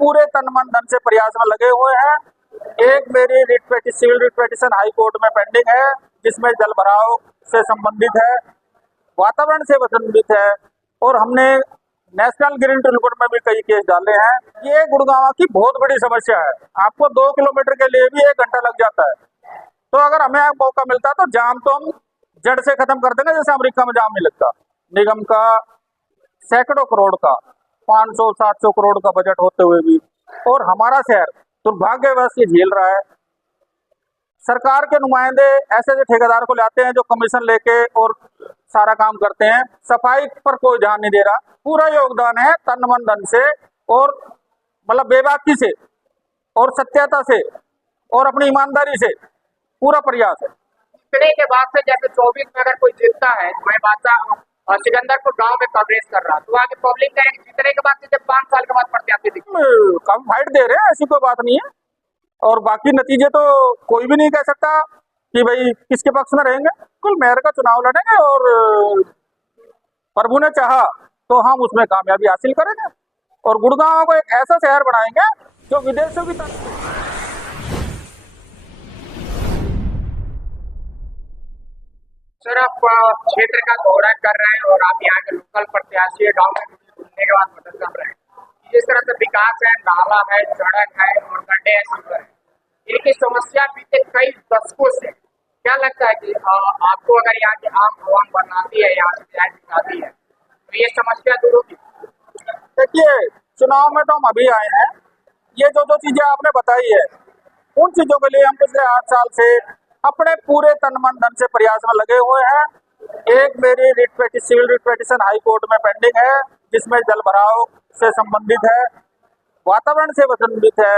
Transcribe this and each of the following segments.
पूरे तन मन धन से प्रयास में लगे हुए हैं। एक मेरी civil writ petition high court में पेंडिंग है, जिसमें जल भराव से संबंधित है, वातावरण से संबंधित है, और हमने नेशनल ग्रीन ट्रिब्यूनल में भी कई केस डाले हैं। ये गुड़गांव की बहुत बड़ी समस्या है। आपको 2 किलोमीटर के लिए भी 1 घंटा लग जाता है। तो अगर हमें मौका मिलता है तो जाम तो हम जड़ से खत्म कर देंगे, जैसे अमेरिका में जाम नहीं लगता। निगम का सैकड़ों करोड़ का 500-700 करोड़ का बजट होते हुए भी, और हमारा शहर दुर्भाग्यवश ये झेल रहा है। सरकार के नुमाइंदे ऐसे ठेकेदार को लाते हैं जो कमीशन लेके और सारा काम करते हैं, सफाई पर कोई ध्यान नहीं दे रहा। पूरा योगदान है तन मन धन से, और मतलब बेबाकी से और सत्यता से और अपनी ईमानदारी से पूरा प्रयास है। जीतने के बाद से जैसे 24 में अगर कोई जीतता है, मैं बादशाह और सिकंदरपुर गांव में कवरेज कर रहा, तो आगे पब्लिक कहेगी जीतने के बाद से जब 5 साल के बाद प्रत्याशी दिखे कम फाइट दे रहे हैं, ऐसी कोई बात नहीं है। और बाकी नतीजे तो कोई भी नहीं कह सकता कि भाई किसके पक्ष में रहेंगे। कुल मेयर का चुनाव लड़ेंगे, और प्रभु ने चाहा तो हम उसमें कामयाबी हासिल करेंगे, और गुड़गांव को एक ऐसा शहर बनाएंगे जो विदेशों की तरह। सर, आप क्षेत्र का दौरा कर रहे हैं और आप यहाँ के लोकल प्रत्याशी है, गाँव में घूमने के बाद मदद कर रहे हैं। जिस तरह से विकास है, नाला है, सड़क है और गड्ढे है, सीवर है, इनकी समस्या बीते कई दशकों से, क्या लगता है कि आपको अगर यहाँ की आम आवाम बनाती है, यहाँ से विधायक जिताती है, तो ये समस्या दूर होगी? देखिए, चुनाव में तो हम अभी आए हैं। ये जो चीजें आपने बताई है, उन चीजों के लिए हम पिछले 8 साल से अपने पूरे तन मन धन से प्रयास में लगे हुए हैं। एक मेरी civil writ petition high court में पेंडिंग है, जिसमें जल भराव से संबंधित है, वातावरण से संबंधित है,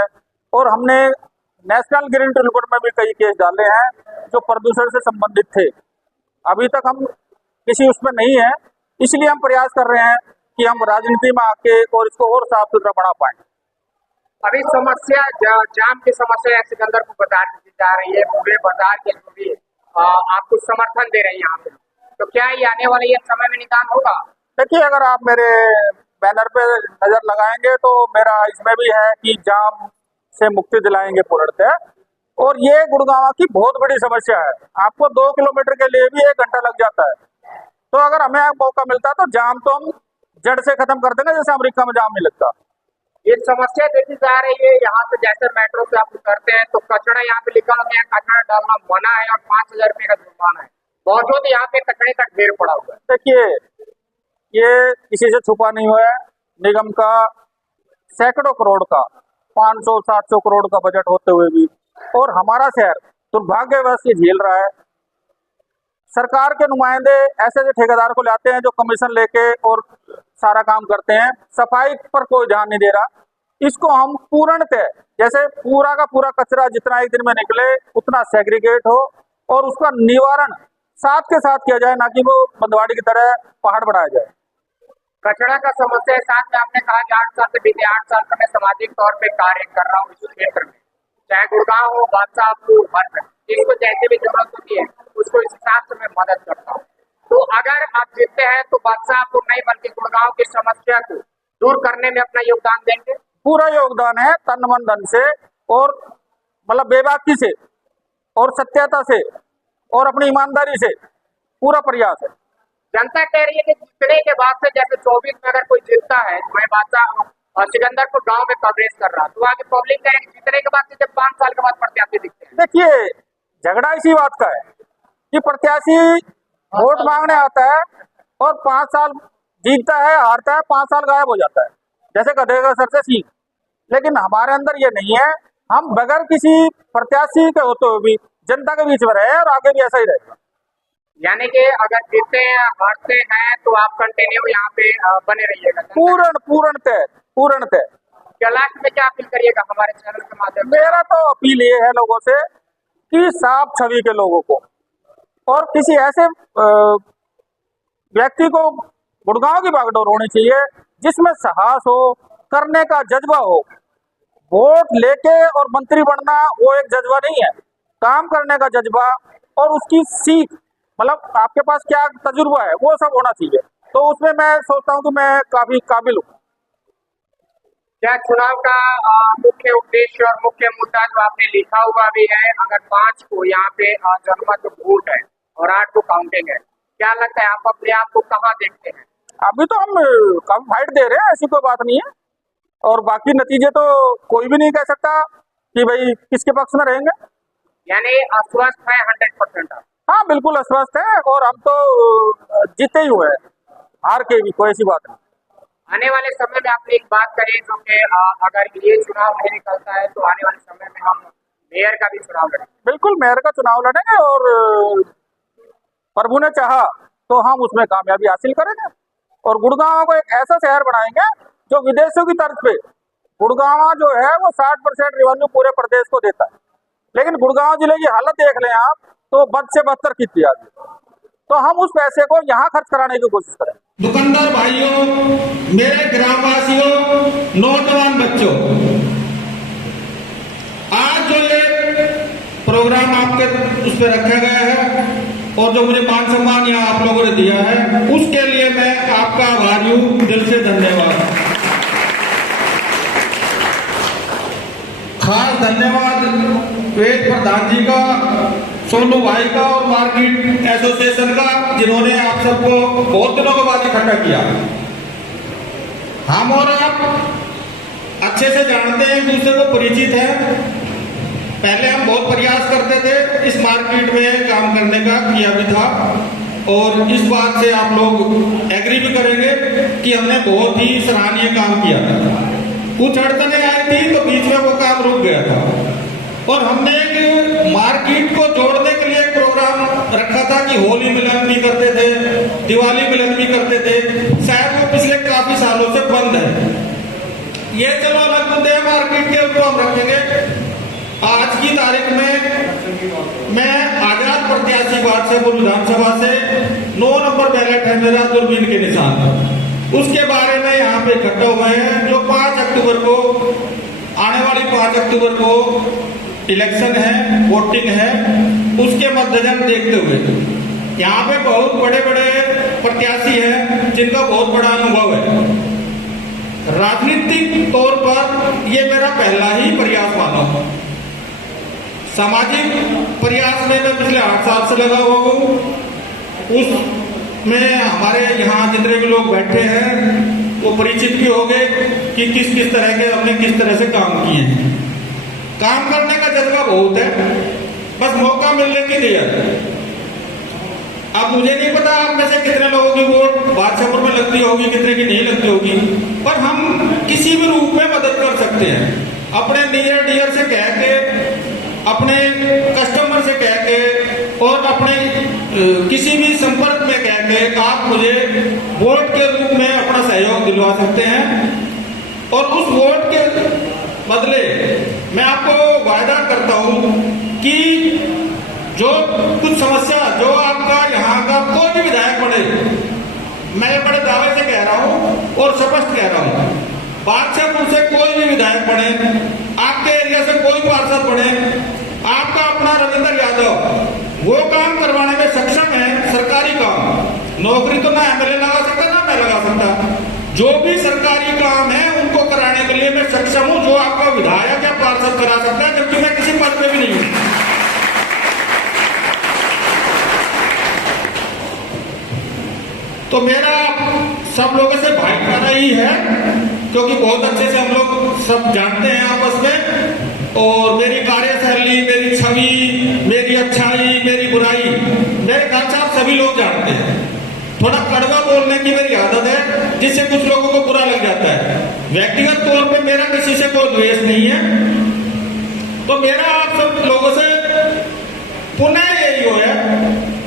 और हमने नेशनल ग्रीन ट्रिब्यूनल में भी कई केस डाले हैं जो प्रदूषण से संबंधित थे। अभी तक हम किसी उसमें नहीं है, इसलिए हम प्रयास कर रहे हैं कि हम राजनीति में आके और इसको और साफ सुथरा बना पाए। अभी समस्या जाम की समस्या सिकंदर को बाजार दी जा रही है, पूरे बाजार के जो भी आपको समर्थन दे रहे हैं यहाँ पे, तो क्या ये आने वाले ये समय में निदान होगा? देखिए, अगर आप मेरे बैनर पे नजर लगाएंगे तो मेरा इसमें भी है कि जाम से मुक्ति दिलाएंगे पूर्णतः, और ये गुड़गांव की बहुत बड़ी समस्या है। आपको 2 किलोमीटर के लिए भी 1 घंटा लग जाता है। तो अगर हमें मौका मिलता है तो जाम तो हम जड़ से खत्म कर देंगे, जैसे अमेरिका में जाम नहीं लगता। ये समस्या देखी जा रही है यहाँ से, जैसे मेट्रो से आप उतरते हैं तो कचरा यहाँ पे लिखा हुआ है, कचरा डालना मना है और 5,000 रुपए का जुर्माना है। बावजूद यहाँ पे कचरे का ढेर पड़ा हुआ है। देखिए, ये किसी से छुपा नहीं हुआ है। निगम का सैकड़ों करोड़ का 500-700 करोड़ का बजट होते हुए भी, और हमारा शहर दुर्भाग्यवश ये झेल रहा है। सरकार के नुमाइंदे ऐसे ठेकेदार को लाते हैं जो कमीशन लेके और सारा काम करते हैं, सफाई पर कोई ध्यान नहीं दे रहा। इसको हम पूर्णतः, जैसे पूरा का पूरा कचरा जितना एक दिन में निकले उतना सेग्रीगेट हो, और उसका निवारण साथ के साथ किया जाए, ना कि वो बंदवाड़ी की तरह पहाड़ बढ़ाया जाए। कचरा का समस्या है, साथ में आपने कहा कि 8 साल से बीते 8 साल से मैं सामाजिक तौर पे कार्य कर रहा हूँ इस क्षेत्र में, चाहे गुड़गांव हो, बादशाहपुर, हर जिसको जैसे भी जरूरत होती है उसको इस हिसाब से मैं मदद करता हूँ। तो अगर आप जीतते हैं तो बादशाहपुर नहीं बल्कि गुड़गांव की समस्या को दूर करने में अपना योगदान देंगे? पूरा योगदान है तन मन धन से, और मतलब बेबाकी से और सत्यता से और अपनी ईमानदारी से पूरा प्रयास है। जनता कह रही है कि जीतने के बाद से जैसे 24 में अगर कोई जीतता है, मैं बादशाह और सिकंदरपुर गांव में कवरेज कर रहा, तो आगे पब्लिक कहेगी जीतने के बाद से जब 5 साल के बाद प्रत्याशी दिखते हैं। देखिए, झगड़ा इसी बात का है कि प्रत्याशी वोट मांगने आता है और 5 साल जीतता है, हारता है, 5 साल गायब हो जाता है, जैसे गधे का सर से सींग। लेकिन हमारे अंदर ये नहीं है। हम बगैर किसी प्रत्याशी के होते हुए भी जनता के बीच में रहे, और आगे भी ऐसा ही रहेगा। यानी कि अगर जीतते हैं, हारते हैं, तो आप कंटिन्यू यहाँ पे बने रहिएगा? पूर्णतः। क्या लास्ट में क्या अपील करिएगा हमारे चैनल के माध्यम से? मेरा तो अपील ये है लोगों से कि साफ छवि के लोगों को, और किसी ऐसे व्यक्ति को गुड़गांव की बागडोर होनी चाहिए जिसमें साहस हो, करने का जज्बा हो। वोट लेके और मंत्री बनना वो एक जज्बा नहीं है, काम करने का जज्बा और उसकी सीख, मतलब आपके पास क्या तजुर्बा है वो सब होना चाहिए। तो उसमें मैं सोचता हूँ कि मैं काफी काबिल हूँ। क्या चुनाव का मुख्य उद्देश्य और मुख्य मुद्दा जो आपने लिखा हुआ भी है, अगर 5 को यहाँ पे जनमत वोट है और 8 को काउंटिंग है, क्या लगता है आप अपने आप को कहाँ देखते हैं? अभी तो हम कम फाइट दे रहे हैं, ऐसी कोई बात नहीं है। और बाकी नतीजे तो कोई भी नहीं कह सकता कि भाई किसके पक्ष में रहेंगे। यानी आश्वस्त है 100%? हाँ बिल्कुल आश्वस्त है, और हम तो जीते ही हुए हैं, हार के भी कोई ऐसी बात नहीं। आने वाले समय में आपने एक बात करी जो कि अगर ये चुनाव नहीं निकलता है तो आने वाले समय में हम मेयर का भी चुनाव लड़ेंगे। बिल्कुल मेयर का चुनाव लड़ेंगे, और प्रभु ने चाहा तो हम उसमें कामयाबी हासिल करेंगे। और गुड़गांव को एक ऐसा शहर बनाएंगे जो विदेशों की तर्ज पे। गुड़गांव जो है वो 60% रेवेन्यू पूरे प्रदेश को देता है, लेकिन गुड़गांव जिले की हालत देख लें आप, तो बद से बदतर की थी आगे। तो हम उस पैसे को यहाँ खर्च कराने की कोशिश करें। दुकानदार भाइयों, मेरे ग्रामवासियों, नौजवान बच्चों, आज जो ये प्रोग्राम आपके उस पर रखा गया है और जो मुझे मान सम्मान यहाँ आप लोगों ने दिया है, उसके लिए मैं आपका आभारी हूं, दिल से धन्यवाद। खास धन्यवाद वेद प्रधान जी का, सोनू भाई का और मार्केट एसोसिएशन का, जिन्होंने आप सबको बहुत दिनों के बाद इकट्ठा किया। हम और आप अच्छे से जानते हैं, एक दूसरे को परिचित हैं। पहले हम बहुत प्रयास करते थे इस मार्केट में काम करने का, किया भी था, और इस बात से आप लोग एग्री भी करेंगे कि हमने बहुत ही सराहनीय काम किया था। कुछ अड़चने आई थी तो बीच में वो काम रुक गया था, और हमने एक मार्केट को जोड़ने के लिए एक प्रोग्राम रखा था कि होली मिलन भी करते थे, दिवाली मिलन भी करते थे। शायद वो पिछले काफी सालों से बंद है। ये चलो अलग मुद्दे मार्केट के, उसको हम रखेंगे। आज की तारीख में मैं आजाद प्रत्याशी वार्डसेपुर विधानसभा से 9 नंबर बैलेट है मेरा, दूरबीन के निशान, उसके बारे में यहाँ पे इकट्ठा हुए हैं। जो 5 अक्टूबर को, आने वाली 5 अक्टूबर को इलेक्शन है, वोटिंग है, उसके मद्देनजर देखते हुए यहाँ पे बहुत बड़े बड़े प्रत्याशी हैं जिनका बहुत बड़ा अनुभव है। राजनीतिक तौर पर ये मेरा पहला ही प्रयास मानो। सामाजिक प्रयास में मैं पिछले 8 साल से लगा हुआ हूँ। उसमें हमारे यहाँ जितने भी लोग बैठे हैं वो परिचित भी हो गए कि किस किस तरह के हमने किस तरह से काम किए हैं। काम करने का जज्बा बहुत है, बस मौका मिलने की देर है। अब मुझे नहीं पता आप में से कितने लोगों की वोट वार्डसेपुर में लगती होगी, कितने की नहीं लगती होगी, पर हम किसी भी रूप में मदद कर सकते हैं। अपने नियर डियर से कह के, अपने कस्टमर से कह के, और अपने किसी भी संपर्क में कह के आप मुझे वोट के रूप में अपना सहयोग दिलवा सकते हैं। और उस वोट के बदले मैं आपको वायदा करता हूं कि जो कुछ समस्या, जो आपका यहाँ का कोई भी विधायक बने, मैं बड़े दावे से कह रहा हूं और स्पष्ट कह रहा हूं, वार्डसेपुर से कोई भी विधायक बने, आपके एरिया से कोई पार्षद बने, आपका अपना रविंद्र यादव वो काम करवाने में सक्षम है। सरकारी काम, नौकरी तो ना एमएलए लगा सकता ना मैं लगा सकता, जो भी सरकारी काम है उनको कराने के लिए मैं सक्षम हूं, जो आपका विधायक या पार्षद करा सकता है, जबकि मैं किसी पद पे भी नहीं हूं। तो मेरा सब लोगों से भाईचारा ही है, क्योंकि बहुत अच्छे से हम लोग सब जानते हैं आपस में, और मेरी कार्यशैली, मेरी छवि, मेरी अच्छाई, मेरी बुराई, मेरे ख्याल से आप सभी लोग जानते हैं। थोड़ा कड़वा बोलने की मेरी आदत है, जिससे कुछ लोगों को बुरा लग जाता है। व्यक्तिगत तौर पे मेरा किसी से कोई द्वेष नहीं है। तो मेरा आप सब लोगों से पुनः यही हो है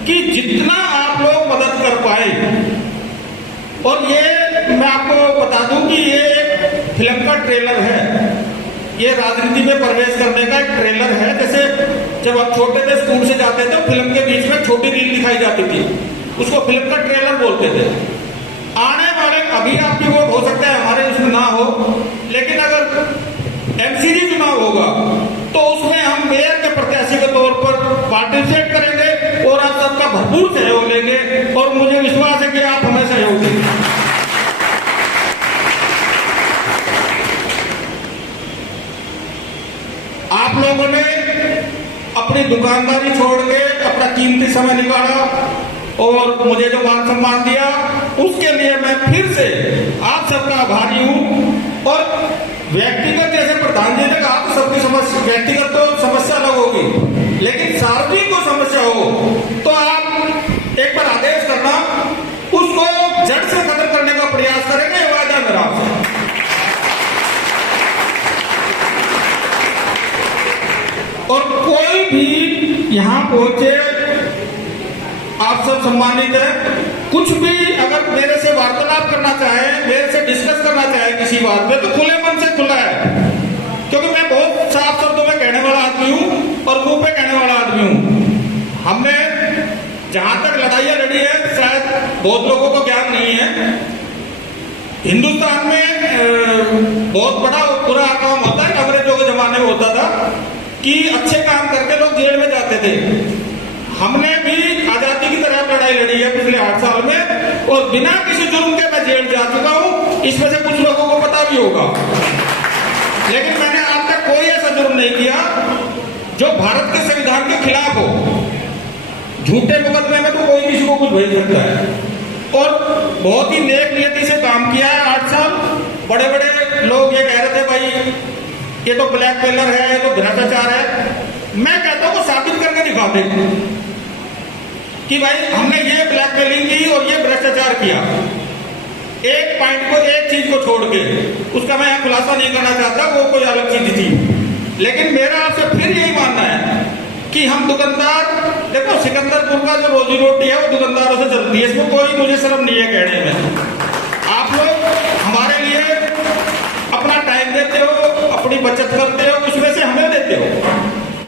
कि जितना आप लोग मदद कर पाए, और ये मैं आपको बता दूं कि ये एक फिल्म का ट्रेलर है, ये राजनीति में प्रवेश करने का एक ट्रेलर है। जैसे जब आप छोटे थे, स्कूल से जाते थे, फिल्म के बीच में छोटी रील दिखाई जाती थी, उसको फिल्म का ट्रेलर बोलते थे। आने वाले, अभी आपकी वोट हो सकता है हमारे उसमें ना हो, लेकिन अगर एमसीडी चुनाव होगा तो उसमें हम मेयर के प्रत्याशी के तौर पर पार्टिसिपेट करेंगे और आप सबका भरपूर सहयोग लेंगे, और मुझे विश्वास है कि आप हमें सहयोग देंगे। आप लोगों ने अपनी दुकानदारी छोड़ के अपना कीमती समय निकाला और मुझे जो मान सम्मान दिया, उसके लिए मैं फिर से आप सबका आभारी हूं। और व्यक्तिगत जैसे प्रधान जी ने कहा तो सबकी समस्या, व्यक्तिगत तो समस्या अलग होगी, लेकिन सार्वजनिक को समस्या हो तो आप एक बार आदेश करना, उसको जड़ से खत्म करने का प्रयास करेंगे, ये वादा मेरा आपसे। और कोई भी यहां पहुंचे, आप सब सम्मानित है, कुछ भी अगर मेरे से वार्तालाप करना चाहे, मेरे से डिस्कस करना चाहे किसी बात पे, तो खुले मन से खुला है, क्योंकि मैं बहुत साफ शब्दों में कहने वाला आदमी हूं और मुंह पे कहने वाला आदमी हूं। हमने जहां तक लड़ाइयां लड़ी है, शायद बहुत लोगों को ज्ञान नहीं है, हिंदुस्तान में बहुत बड़ा बुरा काम होता है, अंग्रेजों के जमाने में होता था कि अच्छे काम करके लोग जेल में जाते थे। हमने भी आजादी की तरह लड़ाई लड़ी है पिछले 8 साल में, और बिना किसी जुर्म के मैं जेल जा चुका हूं, इसमें से कुछ लोगों को पता भी होगा। लेकिन मैंने आज तक कोई ऐसा जुर्म नहीं किया जो भारत के संविधान के खिलाफ हो। झूठे मुकदमे में तो कोई किसी को कुछ भेज सकता है, और बहुत ही नेक नियति से काम किया है 8 साल। बड़े बड़े लोग ये कह रहे थे भाई ये तो ब्लैकमेलर है, ये तो भ्रष्टाचार है। मैं कहता हूं साबित करके दिखा दे कि भाई हमने ये ब्लैकमेलिंग की और ये भ्रष्टाचार किया। एक पॉइंट को, एक चीज को छोड़ के, उसका मैं खुलासा नहीं करना चाहता, वो कोई अलग चीज थी। लेकिन मेरा आपसे फिर यही मानना है कि हम दुकानदार, देखो सिकंदरपुर का जो रोजी रोटी है वो दुकानदारों से चलती है, इसमें कोई मुझे शर्म नहीं है कहने में। आप लोग हमारे लिए अपना टाइम देते हो, अपनी बचत करते हो, उसमें से हमें देते हो।